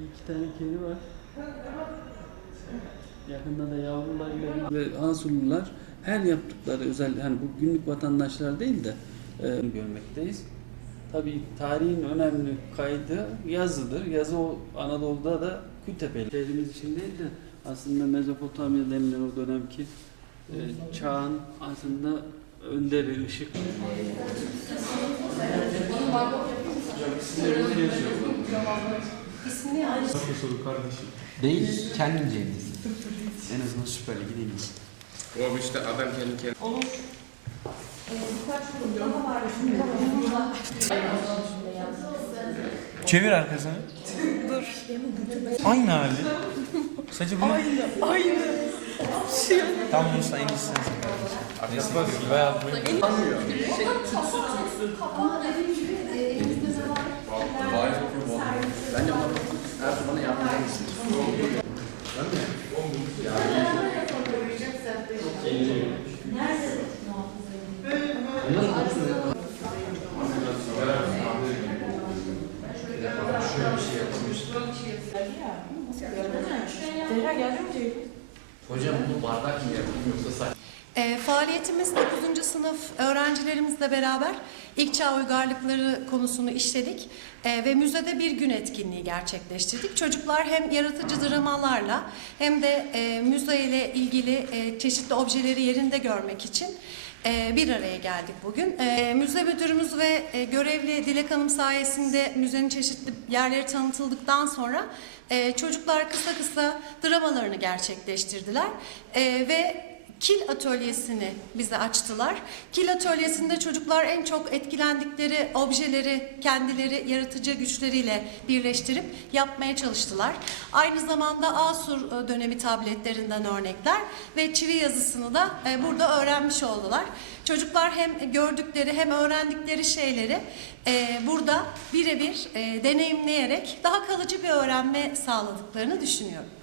Bir iki tane kedi var. Yakında da yavrularıyla ve Hasurlular her yaptıkları özel hani bu günlük vatandaşlar değil de e, görmekteyiz. Tabii tarihin önemli kaydı yazıdır. Yazı o Anadolu'da da Kültepeli. Şehrimiz için değil de aslında Mezopotamya denilen o dönemki e, çağın aslında önderi, ışık. Değil, kendimceyim. En azından Süper Lig'e değil. O işte adam kendi kendine. Çevir arkasını. Dur. Aynı hali. Sadece bunu... Aynı, aynı. Tamam Musa en iyisi sensin kardeşim. Arkası bakıyor. Bayağı bu. Bence güzel ya. Nasıl görmedin mi? Zehra geldi mi Ceyhun? Hocam bu bardak mı ya? Saç. E, faaliyetimiz 9. sınıf öğrencilerimizle beraber ilk çağ uygarlıkları konusunu işledik E, ve müzede bir gün etkinliği gerçekleştirdik. Çocuklar hem yaratıcı dramalarla hem de e, müze ile ilgili e, çeşitli objeleri yerinde görmek için e, bir araya geldik bugün. E, müze müdürümüz ve e, görevli Dilek Hanım sayesinde müzenin çeşitli yerleri tanıtıldıktan sonra e, çocuklar kısa kısa dramalarını gerçekleştirdiler E, ve Kil atölyesini bize açtılar. Kil atölyesinde çocuklar en çok etkilendikleri objeleri kendileri yaratıcı güçleriyle birleştirip yapmaya çalıştılar. Aynı zamanda Asur e, dönemi tabletlerinden örnekler ve çivi yazısını da e, burada öğrenmiş oldular. Çocuklar hem gördükleri hem öğrendikleri şeyleri e, burada birebir deneyimleyerek daha kalıcı bir öğrenme sağladıklarını düşünüyorum.